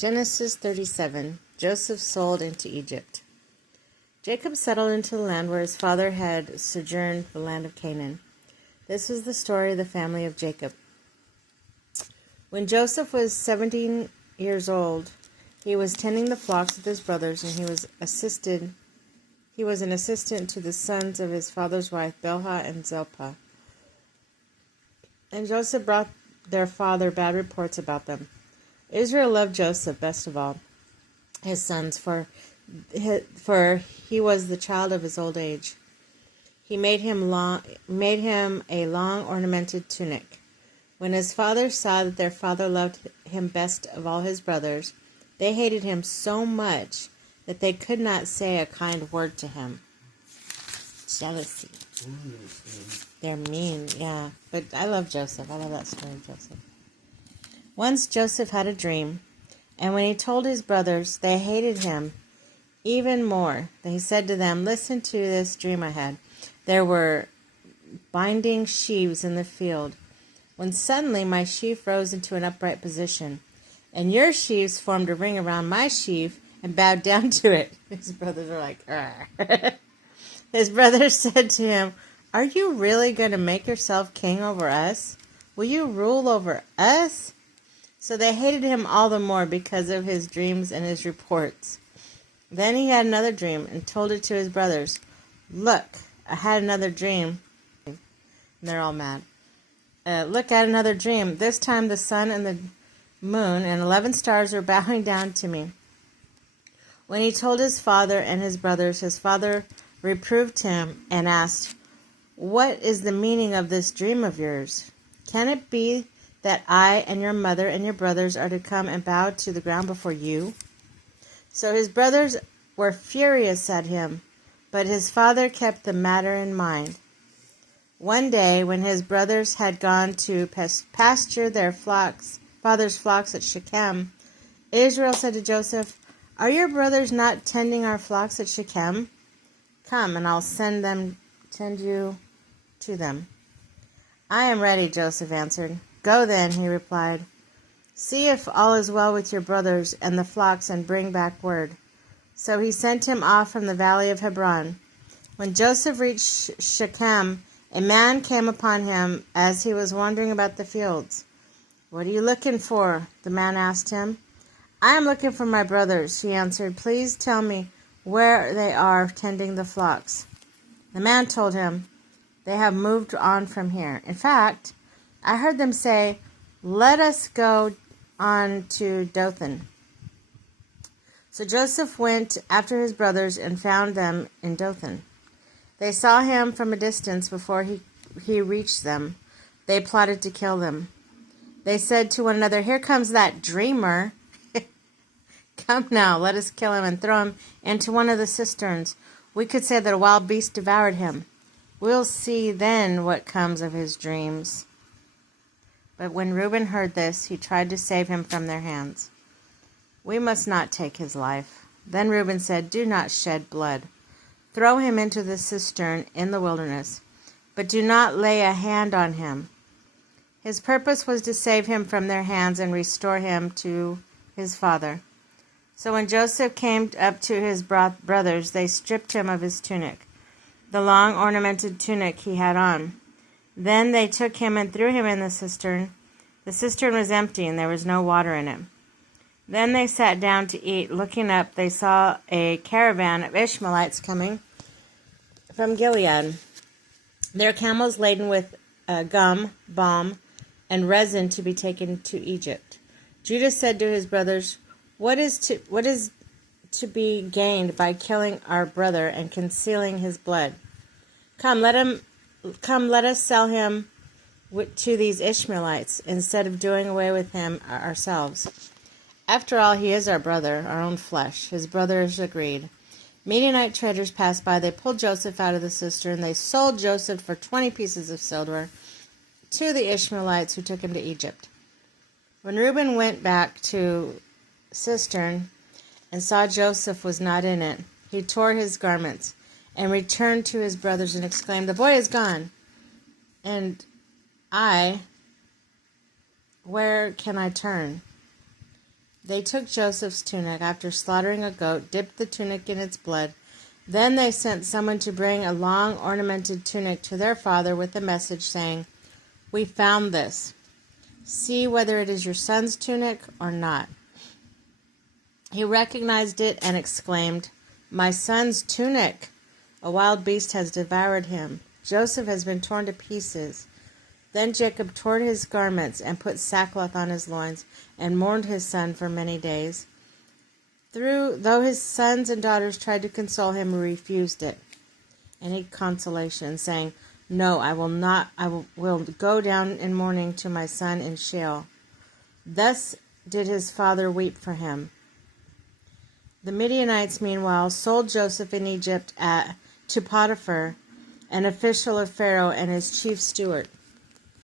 Genesis 37. Joseph sold into Egypt. Jacob settled into the land where his father had sojourned, the land of Canaan. This was the story of the family of Jacob. When Joseph was 17 years old, he was tending the flocks with his brothers, and he was an assistant to the sons of his father's wife, Bilhah and Zilpah. And Joseph brought their father bad reports about them. Israel loved Joseph best of all his sons, for he was the child of his old age. He made him a long ornamented tunic. When his father saw that their father loved him best of all his brothers, they hated him so much that they could not say a kind word to him. Jealousy. They're mean, yeah. But I love Joseph. I love that story of Joseph. Once Joseph had a dream, and when he told his brothers, they hated him even more. He said to them, "Listen to this dream I had. There were binding sheaves in the field, when suddenly my sheaf rose into an upright position, and your sheaves formed a ring around my sheaf and bowed down to it." His brothers were like, "Argh." His brothers said to him, "Are you really going to make yourself king over us? Will you rule over us?" So they hated him all the more because of his dreams and his reports. Then he had another dream and told it to his brothers. "Look, I had another dream." And they're all mad. "Look at another dream. This time the sun and the moon and 11 stars are bowing down to me." When he told his father and his brothers, his father reproved him and asked, "What is the meaning of this dream of yours? Can it be that I and your mother and your brothers are to come and bow to the ground before you?" So his brothers were furious at him, but his father kept the matter in mind. One day, when his brothers had gone to pasture their father's flocks at Shechem, Israel said to Joseph, "Are your brothers not tending our flocks at Shechem? Come, and I'll send you to them." "I am ready," Joseph answered. "Go then," he replied. "See if all is well with your brothers and the flocks, and bring back word." So he sent him off from the valley of Hebron. When Joseph reached Shechem, a man came upon him as he was wandering about the fields. "What are you looking for?" the man asked him. "I am looking for my brothers," he answered. "Please tell me where they are tending the flocks." The man told him, "They have moved on from here. In fact, I heard them say, 'Let us go on to Dothan.'" So Joseph went after his brothers and found them in Dothan. They saw him from a distance before he reached them. They plotted to kill them. They said to one another, "Here comes that dreamer. Come now, let us kill him and throw him into one of the cisterns. We could say that a wild beast devoured him. We'll see then what comes of his dreams." But when Reuben heard this, he tried to save him from their hands. "We must not take his life." Then Reuben said, "Do not shed blood. Throw him into the cistern in the wilderness, but do not lay a hand on him." His purpose was to save him from their hands and restore him to his father. So when Joseph came up to his brothers, they stripped him of his tunic, the long ornamented tunic he had on. Then they took him and threw him in the cistern. The cistern was empty, and there was no water in it. Then they sat down to eat. Looking up, they saw a caravan of Ishmaelites coming from Gilead, their camels laden with gum, balm, and resin to be taken to Egypt. Judah said to his brothers, What is to be gained by killing our brother and concealing his blood? Come, let us sell him to these Ishmaelites instead of doing away with him ourselves. After all, he is our brother, our own flesh." His brothers agreed. Midianite traders passed by. They pulled Joseph out of the cistern. They sold Joseph for 20 pieces of silver to the Ishmaelites, who took him to Egypt. When Reuben went back to cistern and saw Joseph was not in it, he tore his garments and returned to his brothers and exclaimed, "The boy is gone, and where can I turn?" They took Joseph's tunic after slaughtering a goat, dipped the tunic in its blood. Then they sent someone to bring a long ornamented tunic to their father with a message saying, "We found this. See whether it is your son's tunic or not." He recognized it and exclaimed, "My son's tunic! A wild beast has devoured him. Joseph has been torn to pieces." Then Jacob tore his garments and put sackcloth on his loins and mourned his son for many days. Though his sons and daughters tried to console him, he refused any consolation, saying, "No, I will not. Will go down in mourning to my son in Sheol." Thus did his father weep for him. The Midianites, meanwhile, sold Joseph in Egypt to Potiphar, an official of Pharaoh and his chief steward.